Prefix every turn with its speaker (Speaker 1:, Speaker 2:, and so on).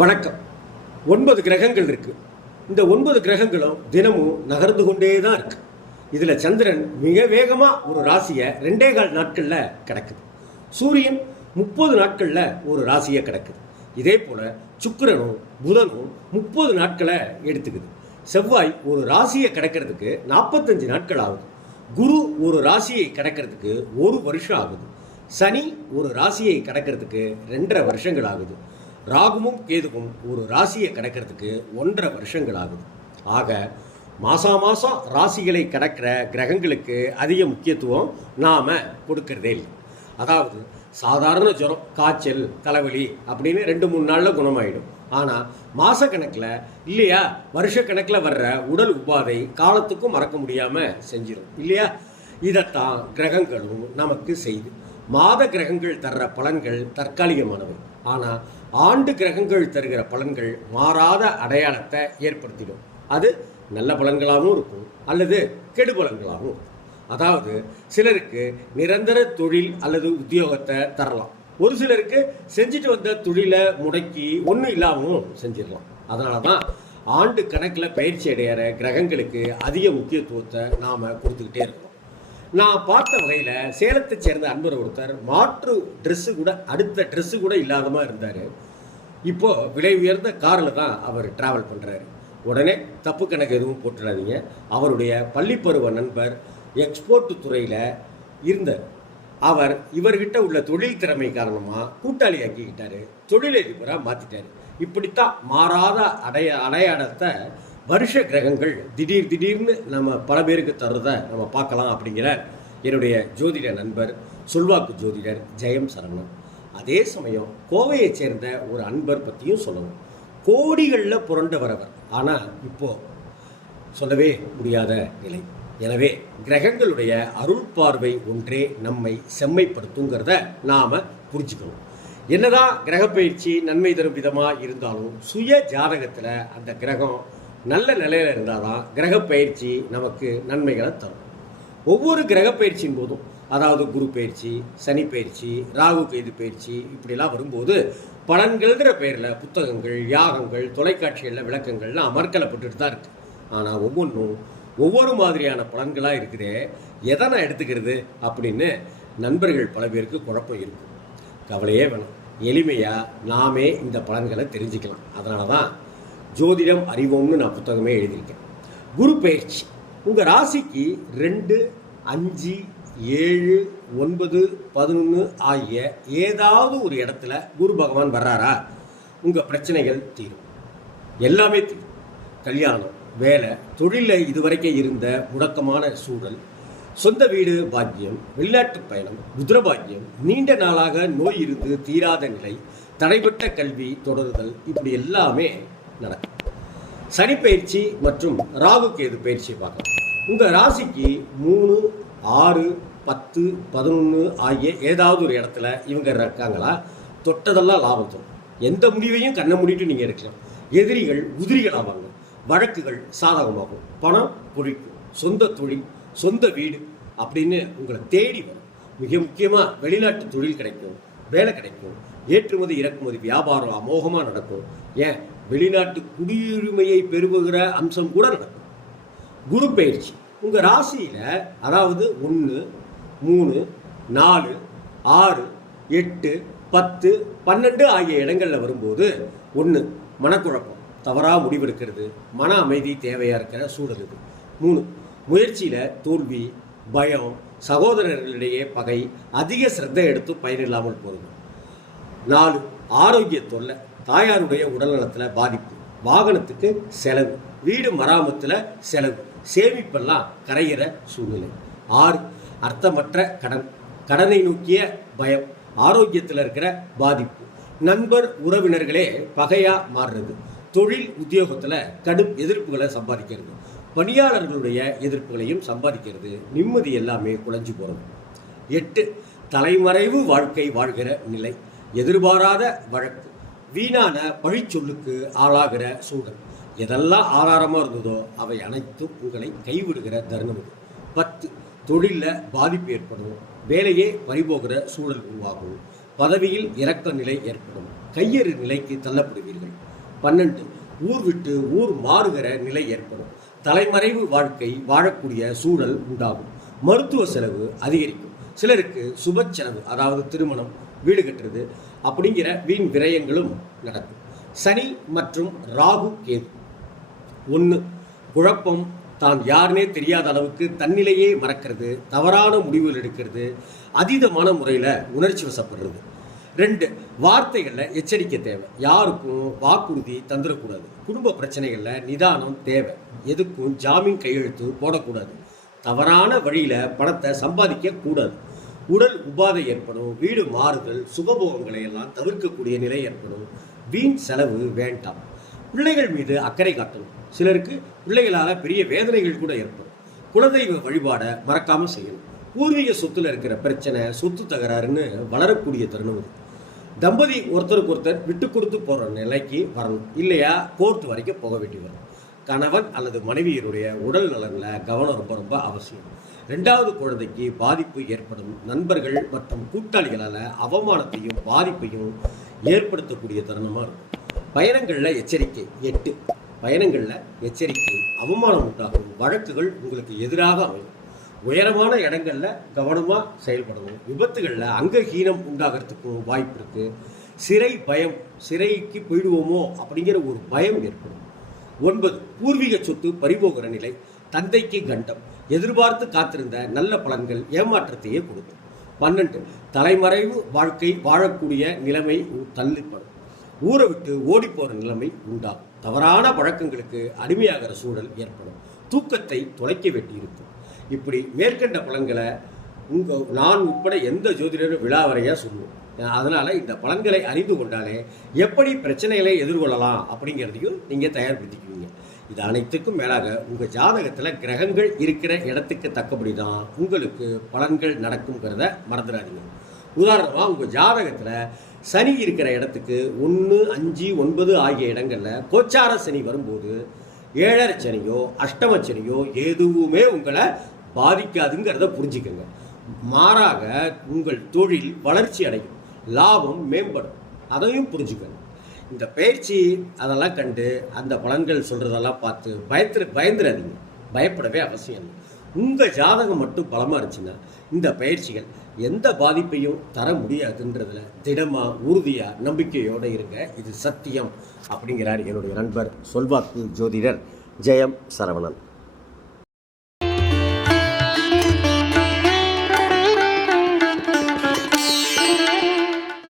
Speaker 1: வணக்கம். ஒன்பது கிரகங்கள் இருக்கு. இந்த ஒன்பது கிரகங்களும் தினமும் நகர்ந்து கொண்டே தான் இருக்கு. இதில் சந்திரன் மிக வேகமாக ஒரு ராசியை ரெண்டே கால் நாட்களில் கிடக்குது. சூரியன் முப்பது நாட்களில் ஒரு ராசியை கிடக்குது. இதே போல் சுக்கரனும் புதனும் முப்பது நாட்களை எடுத்துக்குது. செவ்வாய் ஒரு ராசியை கிடக்கிறதுக்கு நாற்பத்தஞ்சு நாட்கள் ஆகுது. குரு ஒரு ராசியை கிடக்கிறதுக்கு ஒரு வருஷம் ஆகுது. சனி ஒரு ராசியை கடக்கிறதுக்கு ரெண்டரை வருஷங்கள் ஆகுது. ராகுவும் கேதுவும் ஒரு ராசியை கடக்கிறதுக்கு ஒன்றரை வருஷங்கள் ஆகுது ஆக மாசா மாசம் ராசிகளை கடக்கிற கிரகங்களுக்கு அதிக முக்கியத்துவம் நாம் கொடுக்கறதே இல்லை. அதாவது சாதாரண ஜுரம் காய்ச்சல் தலைவலி அப்படின்னு ரெண்டு மூணு நாளில் குணமாயிடும். ஆனால் மாதக்கணக்கில் இல்லையா வருஷக்கணக்கில் வர்ற உடல் உபாதை காலத்துக்கும் மறக்க முடியாமல் செஞ்சிடும் இல்லையா? இதைத்தான் கிரகங்களும் நமக்கு செய்து. மாத கிரகங்கள் தர்ற பலன்கள் தற்காலிகமானவை. ஆனால் ஆண்டு கிரகங்கள் தருகிற பலன்கள் மாறாத அடையாளத்தை ஏற்படுத்திடும். அது நல்ல பலன்களாகவும் இருக்கும் அல்லது கெடு பலன்களாகவும் இருக்கும். அதாவது சிலருக்கு நிரந்தர தொழில் அல்லது உத்தியோகத்தை தரலாம். ஒரு சிலருக்கு செஞ்சுட்டு வந்த தொழிலை முடக்கி ஒன்றும் இல்லாமலும் செஞ்சிடலாம். அதனால தான் ஆண்டு கணக்கில் பயிற்சி அடையிற கிரகங்களுக்கு அதிக முக்கியத்துவத்தை நாம் கொடுத்துக்கிட்டே இருக்கோம். நான் பார்த்த வகையில் சேலத்தை சேர்ந்த அன்பர் ஒருத்தர் மாற்று ட்ரெஸ்ஸு கூட அடுத்த ட்ரெஸ்ஸு கூட இல்லாதமா இருந்தார். இப்போது விலை உயர்ந்த காரில் தான் அவர் ட்ராவல் பண்ணுறாரு உடனே தப்பு கணக்கு எதுவும் போட்டுடாதீங்க அவருடைய பள்ளிப்பருவ நண்பர் எக்ஸ்போர்ட் துறையில் இருந்தார். அவர் இவர்கிட்ட உள்ள தொழில் திறமை காரணமாக கூட்டாளி ஆக்கிக்கிட்டாரு தொழிலதிபராக மாற்றிட்டார் இப்படித்தான் மாறாத அடைய அடையாளத்தை வருஷ கிரகங்கள் திடீர் திடீர்னு நம்ம பல பேருக்கு தர்றதை நம்ம பார்க்கலாம் அப்படிங்கிற என்னுடைய ஜோதிட நண்பர் சொல்வாக்கு ஜோதிடர் ஜெயம் சரவணன். அதே சமயம் கோவையைச் சேர்ந்த ஒரு அன்பர் பற்றியும் சொல்லணும். கோடிகளில் புரண்டு வரவர் ஆனால் இப்போ சொல்லவே முடியாத நிலை. எனவே கிரகங்களுடைய அருள் பார்வை ஒன்றே நம்மை செம்மைப்படுத்துங்கிறத நாம புரிஞ்சுக்கணும். என்னதான் கிரகப்பயிற்சி நன்மை தரும் விதமாக இருந்தாலும் சுய ஜாதகத்தில் அந்த கிரகம் நல்ல நிலையில் இருந்தால் தான் கிரகப்பயிற்சி நமக்கு நன்மைகளை தரும். ஒவ்வொரு கிரகப்பயிற்சியின் போதும் அதாவது குரு பயிற்சி சனி பயிற்சி ராகு கேது பயிற்சி இப்படிலாம் வரும்போது பலன்கள்ங்கிற பெயரில் புத்தகங்கள் யாகங்கள் தொலைக்காட்சிகளில் விளக்கங்கள்லாம் அமர்க்கலப்பட்டுட்டு தான் இருக்குது ஆனால் ஒவ்வொன்றும் ஒவ்வொரு மாதிரியான பலன்களாக இருக்குதே எதை நான் எடுத்துக்கிறது அப்படின்னு நண்பர்கள் பல பேருக்கு குழப்பம் இருக்கும். கவலையே வேணும். எளிமையாக நாமே இந்த பலன்களை தெரிஞ்சுக்கலாம். அதனால தான் ஜோதிடம் அறிவோம்னு நான் புத்தகமே எழுதியிருக்கேன். குரு பயிற்சி. உங்கள் ராசிக்கு ரெண்டு அஞ்சு ஏழு ஒன்பது பதினொன்று ஆகிய ஏதாவது ஒரு இடத்துல குரு பகவான் வர்றாரா? உங்கள் பிரச்சனைகள் தீரும். எல்லாமே தீரும். கல்யாணம் வேலை தொழிலில் இதுவரைக்கும் இருந்த முடக்கமான சூழல் சொந்த வீடு பாக்கியம் வெளிநாட்டு பயணம் குதிர பாக்கியம் நீண்ட நாளாக நோய் இருந்து தீராத நிலை தடைபட்ட கல்வி தொடருதல் இப்படி எல்லாமே நடக்கும் சனி பயிற்சி மற்றும் ராகு கேது பயிற்சியை பார்க்கலாம். உங்கள் ராசிக்கு மூணு ஆறு பத்து பதினொன்று ஆகிய ஏதாவது ஒரு இடத்துல இவங்க இருக்காங்களா? தொட்டதெல்லாம் லாபம் தரும். எந்த முடிவையும் கண்ணை மூடிட்டு நீங்கள் எடுக்கலாம் எதிரிகள் உதிரிகள் வழக்குகள் சாதகமாகும். பணம் பொழிக்கும் சொந்த தொழில் சொந்த வீடு அப்படின்னு உங்களை தேடி வரும். மிக முக்கியமாக வெளிநாட்டு தொழில் கிடைக்கும் வேலை கிடைக்கும் ஏற்றுமதி இறக்குமதி வியாபாரம் அமோகமாக நடக்கும். ஏன்? வெளிநாட்டு குடியுரிமையை பெறுகிற அம்சம் கூட நடக்கும். குரு பயிற்சி. உங்கள் ராசியில் அதாவது ஒன்று மூணு நாலு ஆறு எட்டு பத்து பன்னெண்டு ஆகிய இடங்களில் வரும்போது ஒன்று மனக்குழப்பம். தவறாக முடிவெடுக்கிறது. மன அமைதி தேவையாக இருக்கிற சூழல் இது. மூணு முயற்சியில் தோல்வி பயம் சகோதரர்களிடையே பகை அதிக சிரத்தை எடுத்து பயனில்லாமல் போகிறது நாலு ஆரோக்கிய தொல்லை தாயாருடைய உடல்நலத்தில் பாதிப்பு. வாகனத்துக்கு செலவு வீடு மராமத்தில் செலவு சேமிப்பெல்லாம் கரையிற சூழ்நிலை. ஆறு அர்த்தமற்ற கடன் கடனை நோக்கிய பயம் ஆரோக்கியத்தில் இருக்கிற பாதிப்பு. நண்பர் உறவினர்களே பகையா மாறுறது. தொழில் உத்தியோகத்தில் கடும் எதிர்ப்புகளை சம்பாதிக்கிறது. பணியாளர்களுடைய எதிர்ப்புகளையும் சம்பாதிக்கிறது. நிம்மதி எல்லாமே குலைஞ்சு போகிறது எட்டு தலைமறைவு வாழ்க்கை வாழ்கிற நிலை. எதிர்பாராத வழக்கு. வீணான பழிச்சொல்லுக்கு ஆளாகிற சூழல். எதெல்லாம் ஆதாரமாக இருந்ததோ அவை அனைத்தும் உங்களை கைவிடுகிற தருணம் இது. பத்து தொழிலில் பாதிப்பு ஏற்படும். வேலையே பறிபோகிற சூழல் உருவாகும். பதவியில் இறக்க நிலை ஏற்படும். கையெறு நிலைக்கு தள்ளப்படுவீர்கள். பன்னெண்டு ஊர் விட்டு ஊர் மாறுகிற நிலை ஏற்படும். தலைமறைவு வாழ்க்கை வாழக்கூடிய சூழல் உண்டாகும். மருத்துவ செலவு அதிகரிக்கும். சிலருக்கு சுப செலவு அதாவது திருமணம் வீடு கட்டுறது அப்படிங்கிற வீண் விரயங்களும் நடக்கும். சனி மற்றும் ராகு கேது. ஒன்று குழப்பம் தான் யாருனே தெரியாத அளவுக்கு தன்னிலையே மறக்கிறது தவறான முடிவுகள் எடுக்கிறது அதீதமான முறையில் உணர்ச்சி வசப்படுறது. ரெண்டு வார்த்தைகளில் எச்சரிக்கை தேவை. யாருக்கும் வாக்குறுதி தந்துடக்கூடாது. குடும்ப பிரச்சனைகளில் நிதானம் தேவை. எதுக்கும் ஜாமீன் கையெழுத்து போடக்கூடாது. தவறான வழியில் பணத்தை சம்பாதிக்கக்கூடாது உடல் உபாதை ஏற்படும் வீடு மாறுதல் சுகபோகங்களை எல்லாம் தவிர்க்கக்கூடிய நிலை ஏற்படும். வீண் செலவு வேண்டாம். பிள்ளைகள் மீது அக்கறை காட்டணும் சிலருக்கு பிள்ளைகளால் பெரிய வேதனைகள் கூட ஏற்படும். குலதெய்வ வழிபாடை மறக்காமல் செய்யணும். பூர்வீக சொத்துல இருக்கிற பிரச்சனை சொத்து தகராறுன்னு வளரக்கூடிய தருணம் இது. தம்பதி ஒருத்தருக்கு ஒருத்தர் விட்டு கொடுத்து போகிற நிலைக்கு வரணும். இல்லையா கோர்ட் வரைக்கும் போக வேண்டி வரும். கணவன் அல்லது மனைவியருடைய உடல் நலனில் கவனம் ரொம்ப ரொம்ப அவசியம். ரெண்டாவது குழந்தைக்கு பாதிப்பு ஏற்படும் நண்பர்கள் மற்றும் கூட்டாளிகளால் அவமானத்தையும் பாதிப்பையும் ஏற்படுத்தக்கூடிய தருணமாக இருக்கும். பயணங்களில் எச்சரிக்கை எட்டு. பயணங்களில் எச்சரிக்கை அவமானம் உண்டாகும் வழக்குகள் உங்களுக்கு எதிராக அமையும். உயரமான இடங்களில் கவனமாக செயல்படணும். விபத்துகளில் அங்கஹீனம் உண்டாகிறதுக்கும் வாய்ப்பு இருக்குது சிறை பயம் சிறைக்கு போயிடுவோமோ அப்படிங்கிற ஒரு பயம் ஏற்படும். ஒன்பது பூர்வீக சொத்து பறிபோகிற நிலை தந்தைக்கு கண்டம் எதிர்பார்த்து காத்திருந்த நல்ல பலன்கள் ஏமாற்றத்தையே கொடுக்கும். பன்னெண்டு தலைமறைவு வாழ்க்கை வாழக்கூடிய நிலைமை தள்ளிப்படும். ஊரை விட்டு ஓடி போகிற நிலைமை உண்டாகும். தவறான பழக்கங்களுக்கு அடிமையாகிற சூழல் ஏற்படும். தூக்கத்தை தொலைக்க வேண்டியிருக்கும். இப்படி மேற்கண்ட பலன்களை உங்கள் நான் உட்பட எந்த ஜோதிடரும் விழாவறையாக சொல்லுவோம். அதனால் இந்த பலன்களை அறிந்து கொண்டாலே எப்படி பிரச்சனைகளை எதிர்கொள்ளலாம் அப்படிங்கிறதையும் நீங்கள் தயார்படுத்திக்குவீங்க. இது அனைத்துக்கும் மேலாக உங்கள் ஜாதகத்தில் கிரகங்கள் இருக்கிற இடத்துக்கு தக்கபடி தான் உங்களுக்கு பலன்கள் நடக்குங்கிறத மறந்துடாதீங்க. உதாரணமாக உங்கள் ஜாதகத்தில் சனி இருக்கிற இடத்துக்கு ஒன்று அஞ்சு ஒன்பது ஆகிய இடங்களில் கோச்சார சனி வரும்போது ஏழரை சனியோ அஷ்டம சனியோ எதுவுமே உங்களை பாதிக்காதுங்கிறத புரிஞ்சுக்கோங்க. மாறாக உங்கள் தொழில் வளர்ச்சி அடையும் லாபம் மேம்படும். அதையும் புரிஞ்சுக்கணும் இந்த பயிற்சி அதெல்லாம் கண்டு அந்த பலன்கள் சொல்கிறதெல்லாம் பார்த்து பயத்து பயந்துடாதீங்க. பயப்படவே அவசியம் இல்லை. உங்கள் ஜாதகம் மட்டும் பலமாக இருந்துச்சுன்னா இந்த பயிற்சிகள் எந்த பாதிப்பையும் தர முடியாதுன்றதில் திடமாக உறுதியாக நம்பிக்கையோடு இருங்க. இது சத்தியம் அப்படிங்கிறார் என்னுடைய நண்பர் சொல்வாக்கு ஜோதிடர் ஜெயம் சரவணன்.